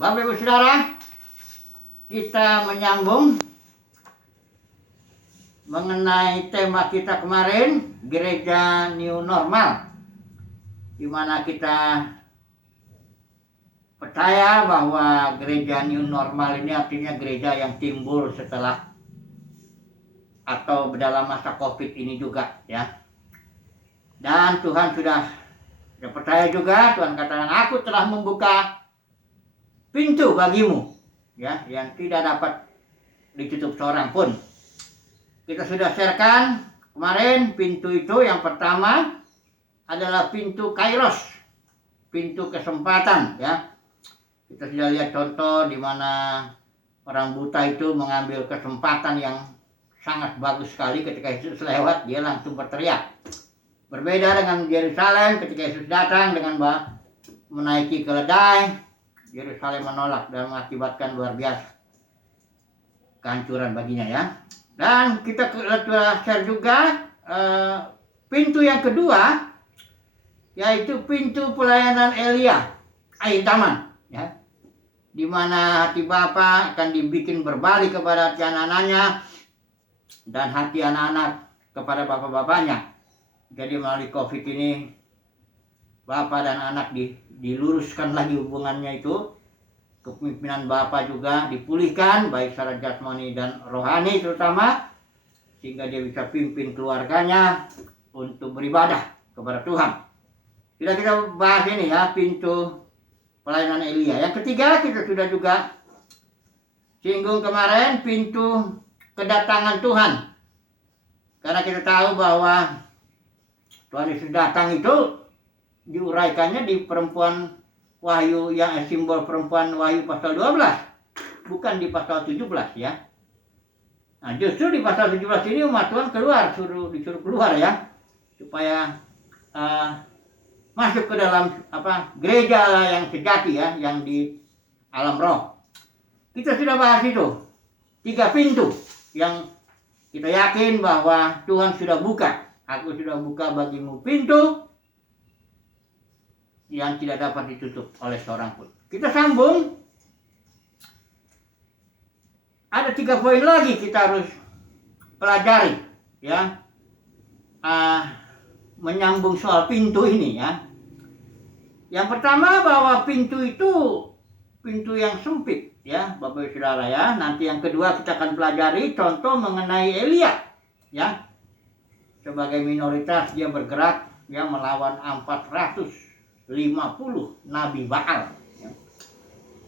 Bapak Ibu Saudara, kita menyambung mengenai tema kita kemarin, gereja new normal, di mana kita percaya bahwa gereja new normal ini artinya gereja yang timbul setelah atau dalam masa COVID ini juga, ya. Dan Tuhan sudah percaya juga, Tuhan katakan, aku telah membuka pintu bagimu, ya, yang tidak dapat ditutup seorang pun. Kita sudah sharekan kemarin pintu itu. Yang pertama adalah pintu kairos, pintu kesempatan, ya. Kita sudah lihat contoh di mana orang buta itu mengambil kesempatan yang sangat bagus sekali. Ketika Yesus lewat, dia langsung berteriak. Berbeda dengan Yerusalem, ketika Yesus datang dengan menaiki keledai, Yerusalem menolak dan mengakibatkan luar biasa kehancuran baginya, ya. Dan kita share juga pintu yang kedua, yaitu pintu pelayanan Elia, air taman, ya, di mana hati Bapa akan dibikin berbalik kepada hati anak-anaknya dan hati anak-anak kepada bapak-bapaknya. Jadi melalui COVID ini, Bapak dan anak diluruskan lagi hubungannya itu. Kepemimpinan Bapak juga dipulihkan, baik secara jasmani dan rohani terutama, sehingga dia bisa pimpin keluarganya untuk beribadah kepada Tuhan. Sudah kita bahas ini, ya, pintu pelayanan Elia. Yang ketiga kita sudah juga singgung kemarin, pintu kedatangan Tuhan. Karena kita tahu bahwa Tuhan Yesus datang itu diuraikannya di perempuan Wahyu, yang simbol perempuan Wahyu pasal 12, bukan di pasal 17, ya. Nah, justru di pasal 17 ini umat Tuhan disuruh keluar, ya, supaya masuk ke dalam gereja yang sejati, ya, yang di alam roh. Kita sudah bahas itu 3 pintu yang kita yakin bahwa Tuhan sudah buka. Aku sudah buka bagimu pintu yang tidak dapat ditutup oleh seorang pun. Kita sambung. Ada 3 poin lagi kita harus pelajari, ya. Menyambung soal pintu ini, ya. Yang pertama bahwa pintu itu pintu yang sempit, ya, Bapak Ibu Saudara, ya. Nanti yang kedua kita akan pelajari contoh mengenai Elia, ya. Sebagai minoritas dia bergerak, ya, melawan 450 Nabi Baal.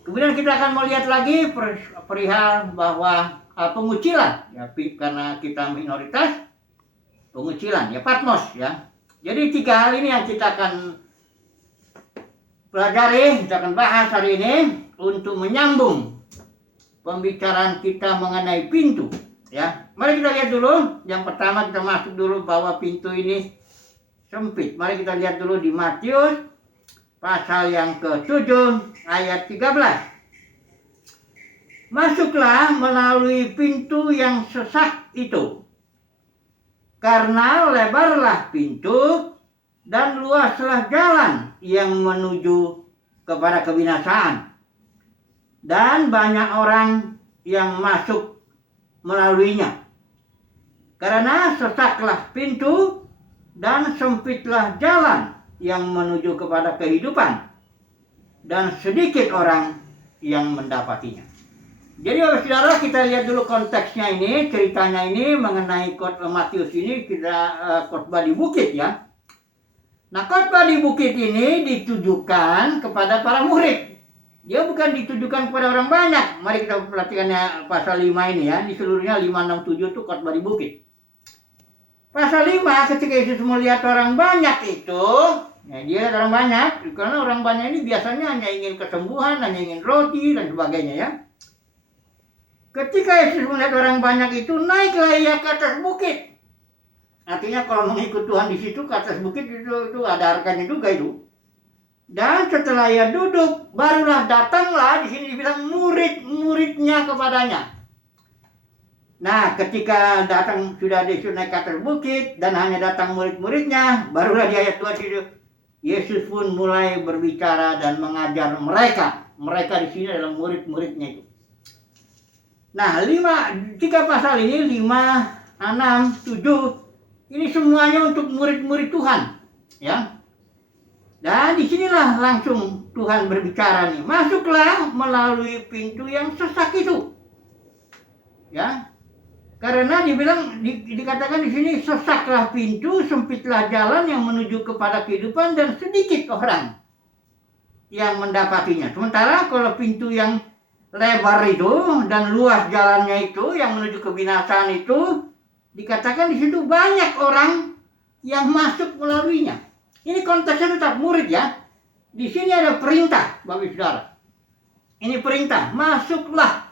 Kemudian kita akan melihat lagi perihal bahwa pengucilan, ya, karena kita minoritas, pengucilan, ya, Patmos, ya. Jadi 3 hal ini yang kita akan pelajari, kita akan bahas hari ini untuk menyambung pembicaraan kita mengenai pintu, ya. Mari kita lihat dulu. Yang pertama kita masuk dulu bahwa pintu ini sempit. Mari kita lihat dulu di Matius pasal yang ke-7 ayat 13. Masuklah melalui pintu yang sesak itu, karena lebarlah pintu dan luaslah jalan yang menuju kepada kebinasaan, dan banyak orang yang masuk melaluinya. Karena sesaklah pintu dan sempitlah jalan yang menuju kepada kehidupan, dan sedikit orang yang mendapatinya. Jadi Bapak Saudara, kita lihat dulu konteksnya ini, ceritanya ini mengenai Matius ini, kita khotbah di bukit, ya. Nah, khotbah di bukit ini ditujukan kepada para murid. Dia bukan ditujukan kepada orang banyak. Mari kita perhatikannya pasal 5 ini, ya. Di seluruhnya 5, 6, 7 itu khotbah di bukit. Pasal 5, ketika Yesus melihat orang banyak itu, ya, dia lihat orang banyak, karena orang banyak ini biasanya hanya ingin kesembuhan, hanya ingin roti dan sebagainya, ya. Ketika Yesus melihat orang banyak itu, naiklah ia ke atas bukit. Artinya kalau mengikut Tuhan di situ, ke atas bukit itu ada harganya juga itu. Dan setelah ia duduk, barulah datanglah, di sini dibilang murid-muridnya kepadanya. Nah, ketika datang sudah Yesus naik ke atas bukit dan hanya datang murid-muridnya, barulah di ayat 2 situ Yesus pun mulai berbicara dan mengajar mereka. Mereka di sini adalah murid-muridnya itu. Nah, 3 pasal ini, 5, 6, 7, ini semuanya untuk murid-murid Tuhan. Ya. Dan disinilah langsung Tuhan berbicara nih. Masuklah melalui pintu yang sesak itu. Ya. Karena dikatakan di sini, sesaklah pintu, sempitlah jalan yang menuju kepada kehidupan, dan sedikit orang yang mendapatinya. Sementara kalau pintu yang lebar itu dan luas jalannya itu yang menuju kebinasaan itu, dikatakan di situ banyak orang yang masuk melaluinya. Ini konteksnya tetap murid ya. Di sini ada perintah, Bapak Saudara. Ini perintah, masuklah.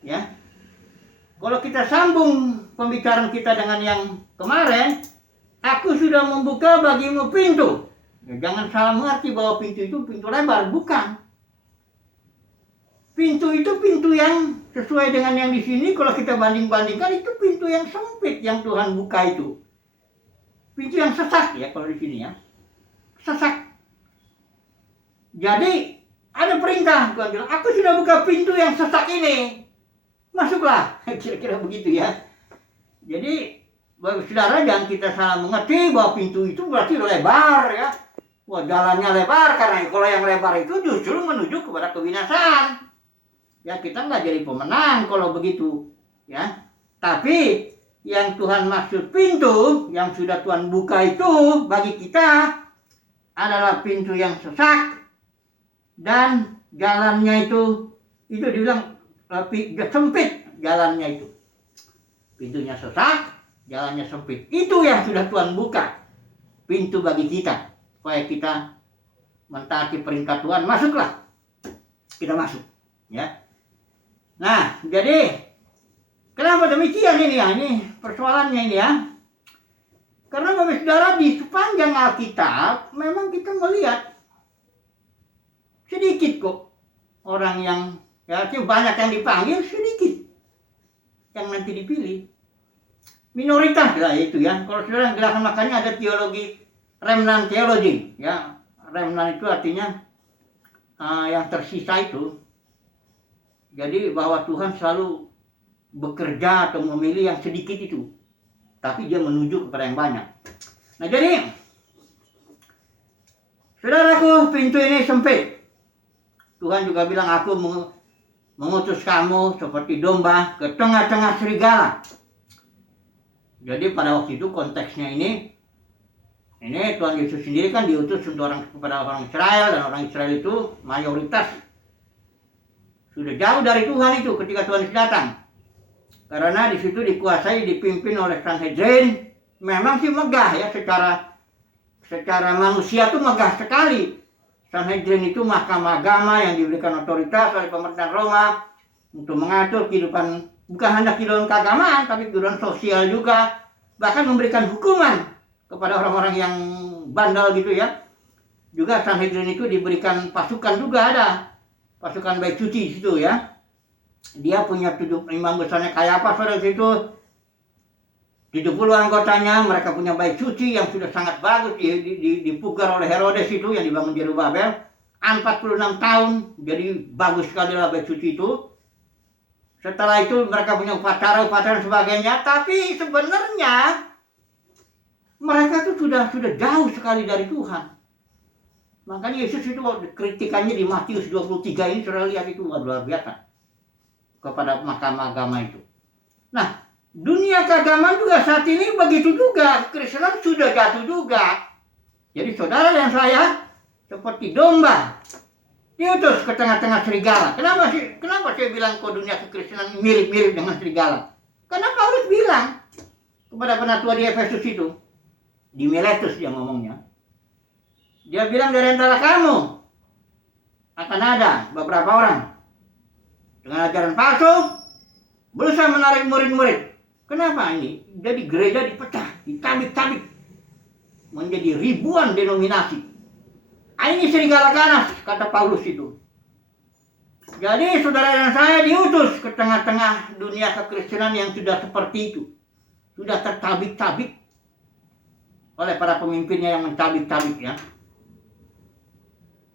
Ya. Kalau kita sambung pembicaraan kita dengan yang kemarin, aku sudah membuka bagimu pintu. Ya, jangan salah mengerti bahwa pintu itu pintu lebar, bukan. Pintu itu pintu yang sesuai dengan yang di sini, kalau kita banding-bandingkan, itu pintu yang sempit yang Tuhan buka itu. Pintu yang sesak ya kalau di sini ya. Sesak. Jadi ada perintah, Tuhan bilang, aku sudah buka pintu yang sesak ini. Masuklah, kira-kira begitu ya. Jadi, Bapak Saudara, jangan kita salah mengerti bahwa pintu itu berarti lebar ya. Wah, jalannya lebar, karena kalau yang lebar itu justru menuju kepada kebinasaan. Ya, kita nggak jadi pemenang kalau begitu. Ya, tapi yang Tuhan maksud pintu, yang sudah Tuhan buka itu bagi kita adalah pintu yang sesak dan jalannya itu dibilang sempit jalannya itu. Pintunya sesak, jalannya sempit. Itu yang sudah Tuhan buka. Pintu bagi kita. Supaya kita mentaati perintah Tuhan. Masuklah. Kita masuk. Ya. Nah, jadi kenapa demikian ini ya? Ini persoalannya ini ya. Karena Bapak Saudara, di sepanjang Alkitab memang kita melihat sedikit kok orang yang ya, banyak yang dipanggil, sedikit yang nanti dipilih. Minoritas lah itu ya. Kalau saudara jelaskan, makanya ada teologi remnant theology ya. Remnant itu artinya yang tersisa itu. Jadi bahwa Tuhan selalu bekerja atau memilih yang sedikit itu, tapi dia menuju kepada yang banyak. Nah, jadi saudaraku, pintu ini sempit. Tuhan juga bilang, aku mengutus kamu seperti domba ke tengah-tengah serigala. Jadi pada waktu itu konteksnya ini Tuhan Yesus sendiri kan diutus kepada orang Israel, dan orang Israel itu mayoritas sudah jauh dari Tuhan itu ketika Tuhan Yesus datang. Karena di situ dipimpin oleh Sanhedrin. Memang sih megah ya, secara manusia tuh megah sekali. Sanhedrin itu mahkamah agama yang diberikan otoritas oleh pemerintahan Roma untuk mengatur kehidupan, bukan hanya kehidupan keagamaan, tapi kehidupan sosial juga, bahkan memberikan hukuman kepada orang-orang yang bandel gitu ya. Juga Sanhedrin itu diberikan pasukan, juga ada pasukan baik suci di situ ya. Dia punya imam besarnya Kayafas pada situ, 70 anggotanya, mereka punya bait suci yang sudah sangat bagus, dipugar oleh Herodes itu yang dibangun Zerubabel 46 tahun, jadi bagus sekali lah bait suci itu. Setelah itu mereka punya upacara dan sebagainya, tapi sebenarnya mereka tuh sudah jauh sekali dari Tuhan. Makanya Yesus itu kritikannya di Matius 23 ini, sudah lihat itu luar biasa kepada mahkamah agama itu. Nah, dunia keagamaan juga saat ini begitu juga. Kristen sudah jatuh juga. Jadi saudara dan saya seperti domba diutus ke tengah-tengah serigala. Kenapa saya bilang kok dunia kekristenan mirip-mirip dengan serigala? Karena Paulus bilang kepada penatua di Efesus itu, di Miletus dia ngomongnya. Dia bilang, dari antara kamu akan ada beberapa orang dengan ajaran palsu berusaha menarik murid-murid. Kenapa ini? Jadi gereja dipecah, ditabik-tabik menjadi ribuan denominasi. Ini serigala ganas, kata Paulus itu. Jadi saudara dan saya diutus ke tengah-tengah dunia kekristenan yang sudah seperti itu. Sudah tertabik-tabik oleh para pemimpinnya yang mentabik-tabik ya.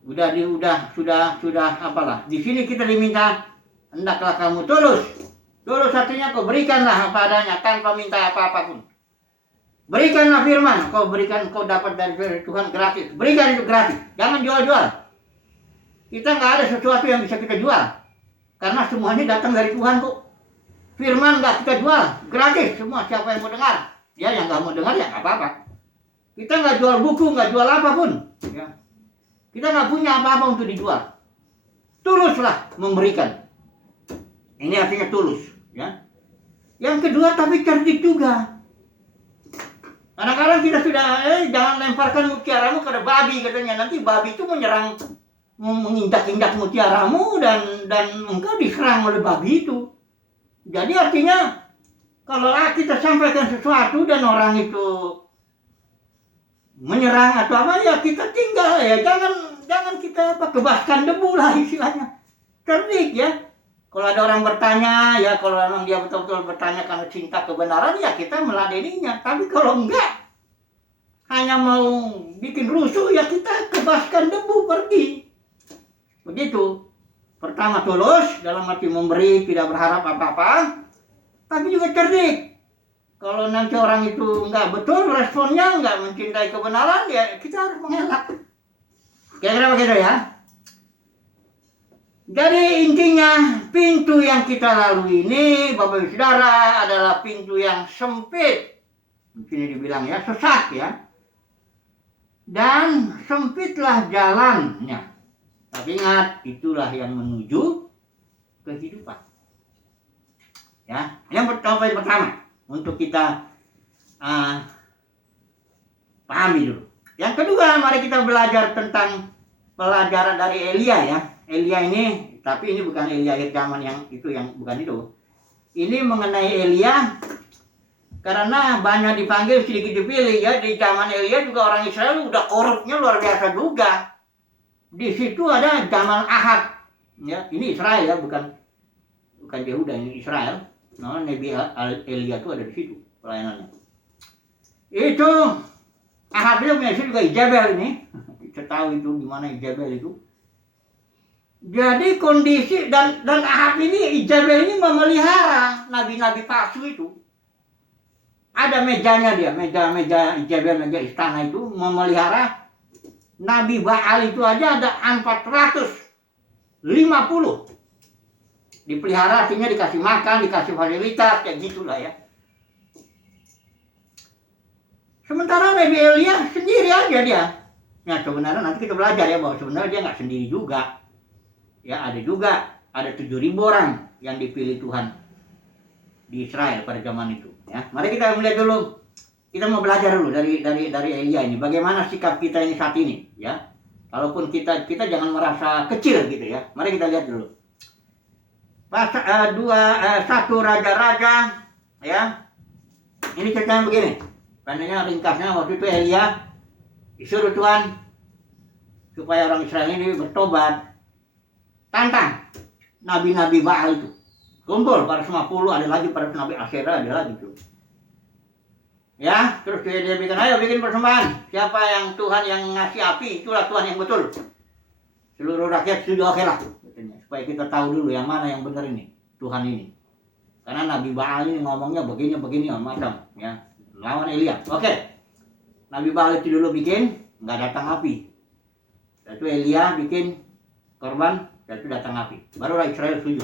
sudah apalah. Di sini kita diminta hendaklah kamu tulus. Tulus artinya kau berikanlah apa adanya tanpa minta apa-apapun. Berikanlah firman, kau dapat dari Tuhan gratis. Berikan itu gratis, jangan jual-jual. Kita nggak ada sesuatu yang bisa kita jual, karena semuanya datang dari Tuhan kok. Firman nggak kita jual, gratis semua. Siapa yang mau dengar, ya yang nggak mau dengar ya nggak apa-apa. Kita nggak jual buku, nggak jual apapun. Ya. Kita nggak punya apa-apa untuk dijual. Tuluslah memberikan. Ini artinya tulus. Ya. Yang kedua, tapi cerdik juga. Kadang-kadang kita sudah, jangan lemparkan mutiaramu kepada babi katanya. Nanti babi itu menyerang, menginjak-injak mutiaramu dan engkau diserang oleh babi itu. Jadi artinya kalau kita sampaikan sesuatu dan orang itu menyerang atau apa, ya kita tinggal ya. Jangan kita kebaskan debu lah istilahnya. Cerdik ya. Kalau ada orang bertanya, ya kalau memang dia betul-betul bertanya karena cinta kebenaran, ya kita meladeninya. Tapi kalau enggak, hanya mau bikin rusuh, ya kita kebaskan debu, pergi. Begitu. Pertama tulus, dalam arti memberi, tidak berharap apa-apa. Tapi juga cerdik. Kalau nanti orang itu enggak betul responnya, enggak mencintai kebenaran, ya kita harus mengelak. Kira-kira begitu ya. Jadi intinya pintu yang kita lalui ini, Bapak Ibu Saudara, adalah pintu yang sempit. Di sini dibilang ya, sesat ya. Dan sempitlah jalannya. Tapi ingat, itulah yang menuju kehidupan. Ya, yang pertama untuk kita pahami dulu. Yang kedua, mari kita belajar tentang pelajaran dari Elia ya. Elia ini, tapi ini bukan Elia akhir zaman yang bukan itu. Ini mengenai Elia, karena banyak dipanggil sedikit dipilih ya. Di zaman Elia juga orang Israel udah korupnya luar biasa juga. Di situ ada zaman Ahab, ya ini Israel ya, bukan Yehuda, ini Israel. Nah, Nabi Elia itu ada di situ pelayanannya. Itu Ahab itu punya juga Jezebel ini. Kita tahu itu di mana Jezebel itu. Jadi kondisi dan Ahab ini, Jezebel ini memelihara nabi-nabi palsu itu. Ada mejanya dia, meja Jezebel, meja istana itu memelihara nabi Baal itu aja ada 450. Dipelihara artinya dikasih makan, dikasih fasilitas, kayak gitulah ya. Sementara Nabi Elia sendiri aja dia. Ya sebenarnya nanti kita belajar ya bahwa sebenarnya dia nggak sendiri juga. Ya ada 7.000 orang yang dipilih Tuhan di Israel pada zaman itu. Ya, mari kita melihat dulu. Kita mau belajar dulu dari Elia ini. Bagaimana sikap kita ini saat ini? Ya, kalaupun kita jangan merasa kecil gitu ya. Mari kita lihat dulu. Pasal 1 Raja-Raja. Ya, ini ceritanya begini. Pandanya ringkasnya waktu itu Elia disuruh Tuhan supaya orang Israel ini bertobat. Tantang nabi-nabi Baal itu. Kumpul pada 50, ada lagi pada nabi Asyera, ada lagi tuh. Ya, terus dia bikin persembahan. Siapa yang Tuhan yang ngasih api, itulah Tuhan yang betul. Seluruh rakyat setuju, oke lah. Supaya kita tahu dulu yang mana yang benar ini, Tuhan ini. Karena nabi Baal ini ngomongnya begini macam, ya. Lawan Elia. Oke. Nabi Baal itu dulu bikin, nggak datang api. Lalu Elia bikin korban, lalu datang api. Barulah Israel setuju.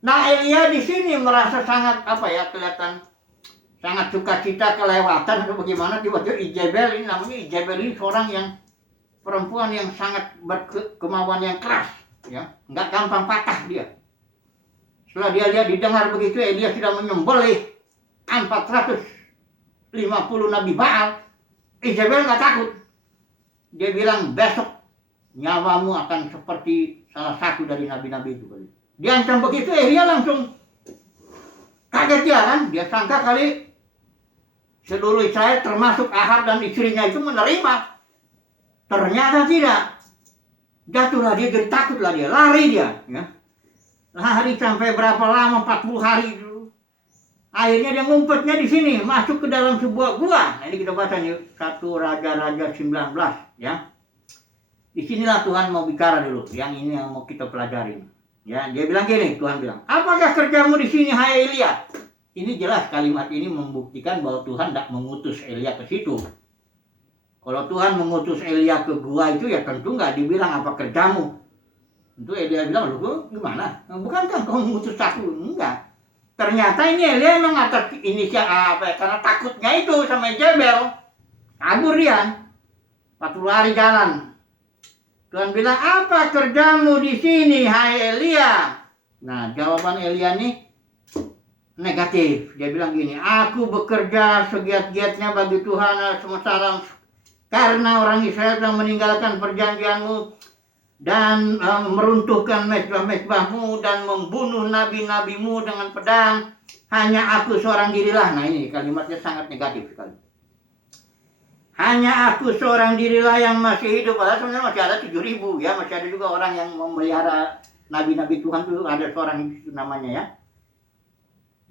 Nah Elia di sini merasa sangat kelihatan sangat sukacita kelewatan atau bagaimana, tiba-tiba Jezebel ini, namanya Jezebel ini seorang yang perempuan yang sangat berkemauan yang keras, ya, nggak gampang patah dia. Setelah dia lihat didengar begitu, Elia sudah menyembelih 450 nabi Baal. Jezebel nggak takut. Dia bilang besok nyawamu akan seperti salah satu dari nabi-nabi itu. Dia ancam begitu, Elia langsung kaget dia kan. Dia sangka kali seluruh Israel termasuk Ahab dan istrinya itu menerima. Ternyata tidak. Jatuhlah dia, jadi takutlah dia, lari dia. Ya. Lari sampai berapa lama, 40 hari dulu. Akhirnya dia ngumpetnya di sini, masuk ke dalam sebuah gua. Nah, ini kita baca nih, 1 Raja-Raja 19. Ya. Disinilah Tuhan mau bicara dulu. Yang ini yang mau kita pelajarin. Ya, dia bilang gini, Tuhan bilang, apakah kerjamu di sini, hai Elia? Ini jelas kalimat ini membuktikan bahwa Tuhan tidak mengutus Elia ke situ. Kalau Tuhan mengutus Elia ke gua itu ya tentu nggak dibilang apa kerjamu. Tentu Elia bilang, lu gimana? Bukankah kau mengutus aku? Enggak. Ternyata ini Elia memang atas inisial apa? Karena takutnya itu sama Jebel. Kabur dia. Waktu lari jalan. Tuhan bilang, apa kerjamu di sini, hai Elia? Nah, jawaban Elia nih negatif. Dia bilang gini, aku bekerja segiat-giatnya bagi Tuhan SWT karena orang Israel telah meninggalkan perjanjianmu dan meruntuhkan mezbah-mezbahmu dan membunuh nabi-nabimu dengan pedang. Hanya aku seorang dirilah. Nah, ini kalimatnya sangat negatif sekali. Hanya aku seorang dirilah yang masih hidup. Padahal sebenarnya masih ada 7.000 ya. Masih ada juga orang yang memelihara nabi-nabi Tuhan itu, ada seorang itu namanya ya.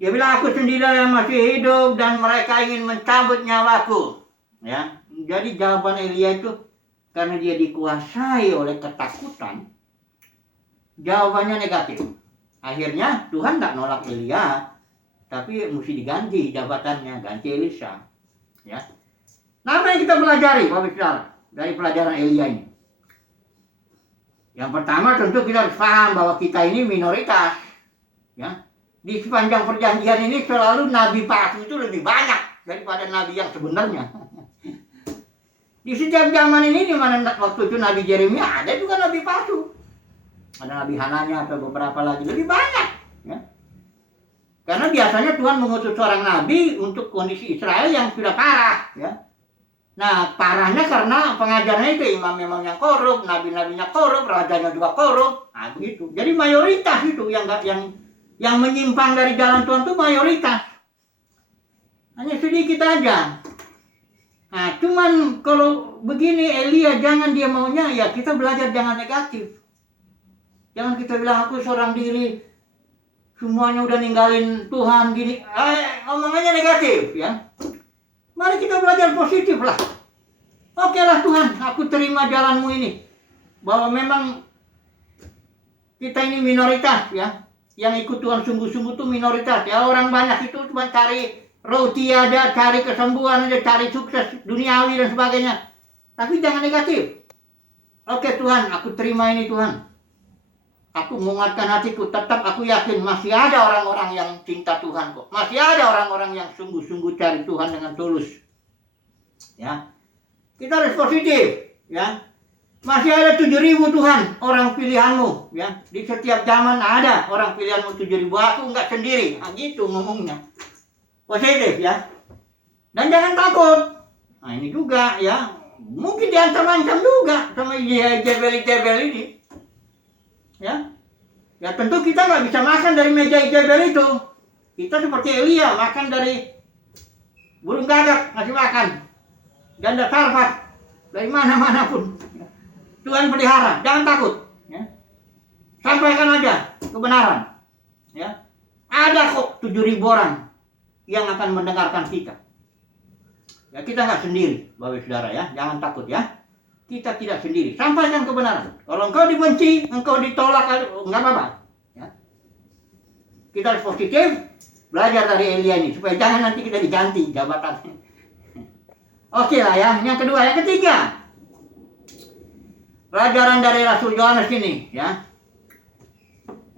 Dia bilang, aku sendirilah yang masih hidup dan mereka ingin mencabut nyawaku. Ya. Jadi jawaban Elia itu karena dia dikuasai oleh ketakutan, jawabannya negatif. Akhirnya Tuhan tidak nolak Elia, tapi mesti diganti jabatannya, ganti Elisa. Ya. Nah, apa yang kita pelajari, Bapak Saudara, dari pelajaran Elia ini? Yang pertama tentu kita harus paham bahwa kita ini minoritas. Ya. Di sepanjang perjanjian ini selalu nabi palsu itu lebih banyak daripada nabi yang sebenarnya. Di setiap zaman ini, di mana waktu itu Nabi Yeremia, ada juga nabi palsu. Ada Nabi Hananya atau beberapa lagi, lebih banyak. Ya. Karena biasanya Tuhan mengutus seorang nabi untuk kondisi Israel yang sudah parah. Ya. Nah, parahnya karena pengajarannya itu imam-imam yang korup, nabi-nabinya korup, rajanya juga korup. Nah, begitu. Jadi mayoritas itu yang menyimpang dari jalan Tuhan itu mayoritas. Hanya sedikit aja. Nah, cuman kalau begini Elia, jangan dia maunya, ya kita belajar jangan negatif. Jangan kita bilang aku seorang diri, semuanya udah ninggalin Tuhan gini. Omongannya negatif ya. Mari kita belajar positif lah. Oke lah Tuhan, aku terima jalanmu ini. Bahwa memang kita ini minoritas ya. Yang ikut Tuhan sungguh-sungguh itu minoritas ya. Orang banyak itu cuma cari roti aja, cari kesembuhan aja, cari sukses duniawi dan sebagainya. Tapi jangan negatif. Oke Tuhan, aku terima ini Tuhan. Aku menguatkan hatiku, tetap aku yakin masih ada orang-orang yang cinta Tuhan kok. Masih ada orang-orang yang sungguh-sungguh cari Tuhan dengan tulus. Ya. Kita harus positif, ya. Masih ada 7.000 Tuhan, orang pilihanmu, ya. Di setiap zaman ada orang pilihanmu 7.000. Aku enggak sendiri. Nah, gitu ngomongnya. Positif, ya. Dan jangan takut. Nah, ini juga, ya. Mungkin diancam-ancam juga sama Jebel ini. Ya. Ya tentu kita nggak bisa makan dari meja Jebel itu. Kita seperti Elia, makan dari burung gagak, ngasih makan. Janda sarfat, dari mana-mana pun. Tuhan pelihara, jangan takut. Ya. Sampaikan aja kebenaran. Ya. Ada kok 7.000 orang yang akan mendengarkan kita. Ya, kita nggak sendiri, Bapak Saudara ya. Jangan takut ya. Kita tidak sendiri. Sampaikan kebenaran. Kalau engkau dibenci, engkau ditolak, nggak apa-apa. Ya. Kita harus positif, belajar dari Elia ini supaya jangan nanti kita diganti jabatannya. Oke lah ya. Yang kedua, yang ketiga. Pelajaran dari Rasul Yohanes ini ya.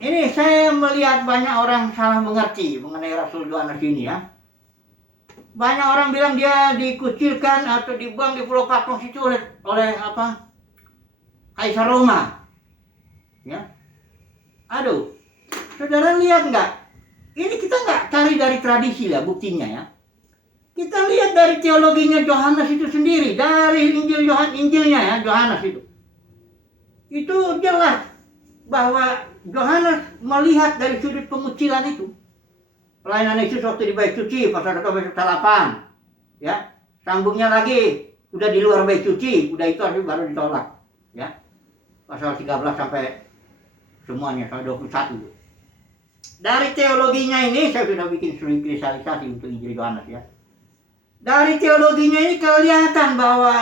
Ini saya melihat banyak orang salah mengerti mengenai Rasul Yohanes ini ya. Banyak orang bilang dia dikucilkan atau dibuang di Pulau Patmos itu oleh apa? Kaisar Roma. Ya. Aduh. Saudara lihat nggak? Ini kita nggak cari dari tradisi lah buktinya ya. Kita lihat dari teologinya Yohanes itu sendiri, dari Injilnya ya, Yohanes itu. Itu jelas bahwa Yohanes melihat dari sudut pengucilan itu. Pelayanan Yesus waktu di Bait Suci, pasal 1 pasal 8. Ya, sambungnya lagi, udah di luar Bait Suci, udah itu baru ditolak. Ya, pasal 13 sampai semuanya, sampai 21. Dari teologinya ini, saya sudah bikin kristalisasi untuk Injil Yohanes ya. Dari teologinya ini kelihatan bahwa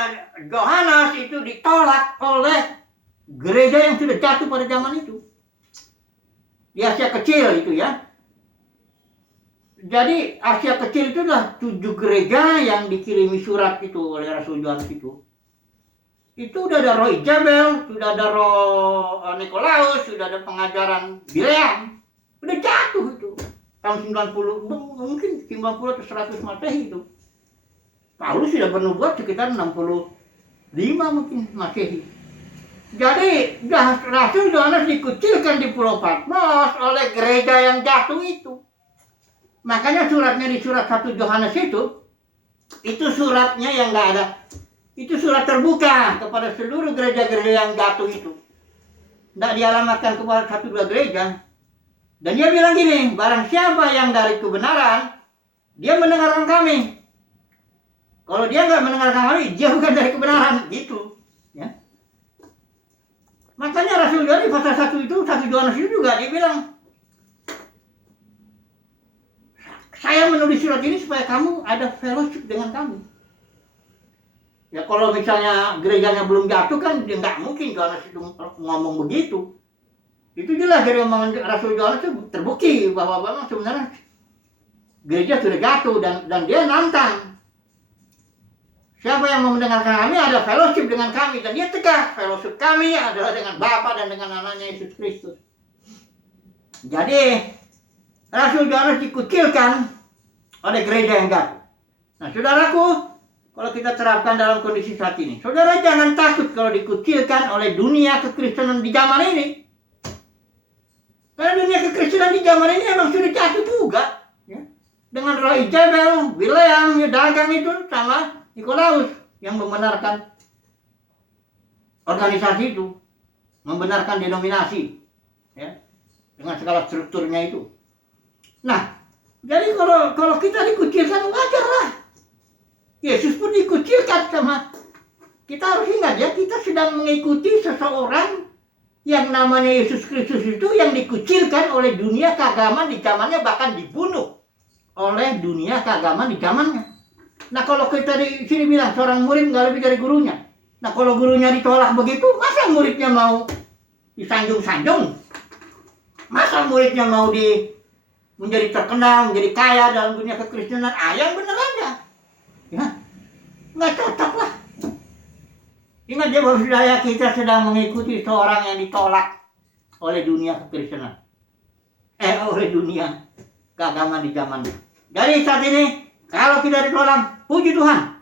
Yohanes itu ditolak oleh gereja yang sudah jatuh pada zaman itu. Di Asia Kecil itu ya. Jadi Asia Kecil itu adalah 7 gereja yang dikirimi surat itu oleh Rasul Yohanes itu. Itu udah ada roh Isabel, sudah ada roh Nikolaus, sudah ada pengajaran Bileam. Udah jatuh itu. Tahun 90, mungkin 90 atau 100 Masehi itu. Paulus sudah bernubuat sekitar 65 mungkin Masehi. Jadi Rasul Yohanes dikucilkan di Pulau Patmos oleh gereja yang jatuh itu. Makanya suratnya di surat 1 Yohanes itu suratnya yang nggak ada. Itu surat terbuka kepada seluruh gereja-gereja yang jatuh itu. Tidak dialamatkan kepada 1-2 gereja. Dan dia bilang gini, barang siapa yang dari kebenaran, dia mendengarkan kami. Kalau dia nggak mendengarkan kami, dia bukan dari kebenaran. Gitu. Ya. Makanya Rasul Yohanes pasal 1 itu, 1 Yohanes itu juga dia bilang, saya menulis surat ini supaya kamu ada fellowship dengan kami. Ya kalau misalnya gerejanya belum jatuh kan dia nggak mungkin Yohanes itu ngomong begitu. Itu jelas dari omongan Rasul Yohanes itu terbukti bahwa sebenarnya gereja sudah jatuh dan dia nantang. Siapa yang mau mendengarkan kami ada fellowship dengan kami dan dia tegas fellowship kami adalah dengan Bapa dan dengan anaknya Yesus Kristus. Jadi Rasul Yohanes dikucilkan oleh gereja yang jatuh. Nah, saudaraku, kalau kita terapkan dalam kondisi saat ini, saudara jangan takut kalau dikucilkan oleh dunia kekristenan di zaman ini. Karena dunia kekristenan di zaman ini emang sudah jatuh juga. Ya. Dengan roh Isabel, Bileam, dagang itu sama Nikolaus yang membenarkan organisasi itu, membenarkan denominasi, ya, dengan segala strukturnya itu. Nah, jadi kalau kita dikucilkan wajar lah. Yesus pun dikucilkan sama. Kita harus ingat ya, kita sedang mengikuti seseorang yang namanya Yesus Kristus itu yang dikucilkan oleh dunia keagamaan di zamannya, bahkan dibunuh oleh dunia keagamaan di zamannya. Nah kalau kita di sini bilang seorang murid nggak lebih dari gurunya. Nah kalau gurunya ditolak begitu, masa muridnya mau disanjung-sanjung? Masa muridnya mau menjadi terkenal, menjadi kaya dalam dunia kekristenan? Yang bener aja. Ya, nggak cocok lah. Ingat ya bahwa saudara, kita sedang mengikuti seorang yang ditolak oleh dunia kekristenan. Oleh dunia keagamaan di zamannya. Jadi saat ini, kalau kita ditolak, puji Tuhan.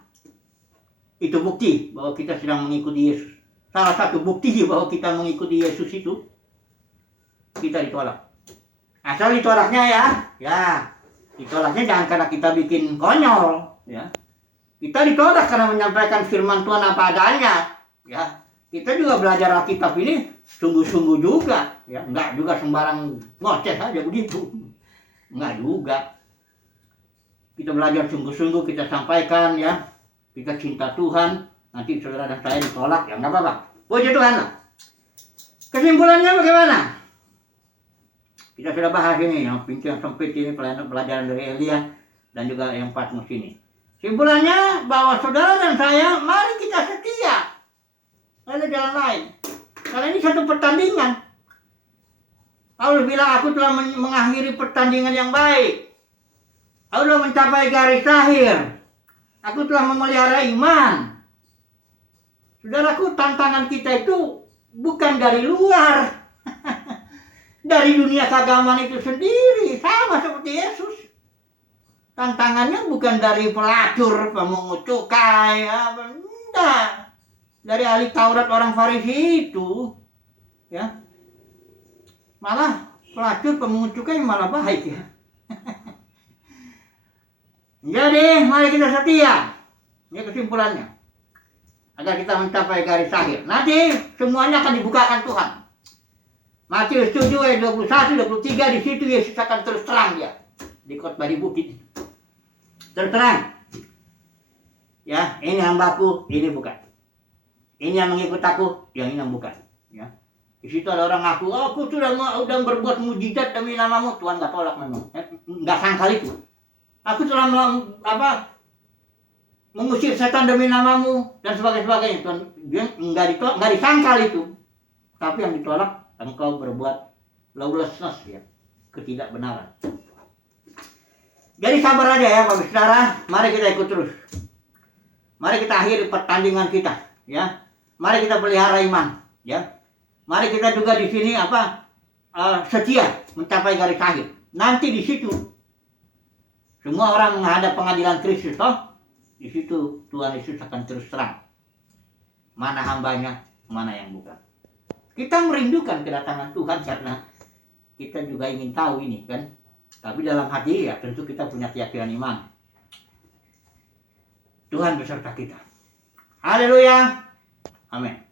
Itu bukti bahwa kita sedang mengikuti Yesus. Salah satu bukti bahwa kita mengikuti Yesus itu, kita ditolak. Asal ditolaknya ya ditolaknya jangan karena kita bikin konyol, ya. Kita ditolak karena menyampaikan firman Tuhan apa adanya, ya. Kita juga belajar Alkitab ini sungguh-sungguh juga, ya. Enggak juga sembarang ngoceh aja begitu. Enggak juga. Kita belajar sungguh-sungguh, kita sampaikan, ya. Kita cinta Tuhan, nanti saudara dan saya ditolak, ya enggak apa-apa. Puji Tuhan lah. Kesimpulannya bagaimana? Kita sudah bahas ini, yang pintu yang sempit ini, pelajaran dari Elia dan juga yang Patmos ini. Simpulannya bahwa saudara dan saya, mari kita setia. Ada jalan lain. Karena ini satu pertandingan. Paulus bilang, aku telah mengakhiri pertandingan yang baik. Aku telah mencapai garis akhir. Aku telah memelihara iman. Saudaraku, tantangan kita itu bukan dari luar. Dari dunia keagamaan itu sendiri. Sama seperti Yesus. Tantangannya bukan dari pelacur, pemungut cukai, enggak. Dari ahli Taurat orang Farisi itu, ya. Malah pelacur, pemungut cukai malah baik, ya. Jadi, mari kita setia. Ini kesimpulannya. Agar kita mencapai garis akhir. Nanti semuanya akan dibukakan Tuhan. Matius 7 ayat 21, 23, di situ Yesus akan terus terang dia. Di khotbah di bukit. Terang, ya, ini hambaku, ini bukan. Ini yang mengikut aku, yang ini yang bukan. Ya, di situ ada orang ngaku, aku sudah berbuat mujizat demi namamu. Tuhan nggak tolak memang, nggak sangkal itu. Aku telah mengusir setan demi namamu dan sebagainya. Tuhan nggak disangkal itu. Tapi yang ditolak, engkau berbuat lawlessness, ya, ketidakbenaran. Jadi sabar aja ya Bapak Saudara, mari kita ikut terus. Mari kita akhiri pertandingan kita, ya. Mari kita pelihara iman, ya. Mari kita juga di sini setia mencapai garis akhir. Nanti di situ semua orang menghadap pengadilan Kristus, di situ Tuhan Yesus akan terus terang mana hambanya, mana yang bukan. Kita merindukan kedatangan Tuhan karena kita juga ingin tahu ini kan. Tapi dalam hati ya tentu kita punya keyakinan iman. Tuhan beserta kita. Haleluya. Amin.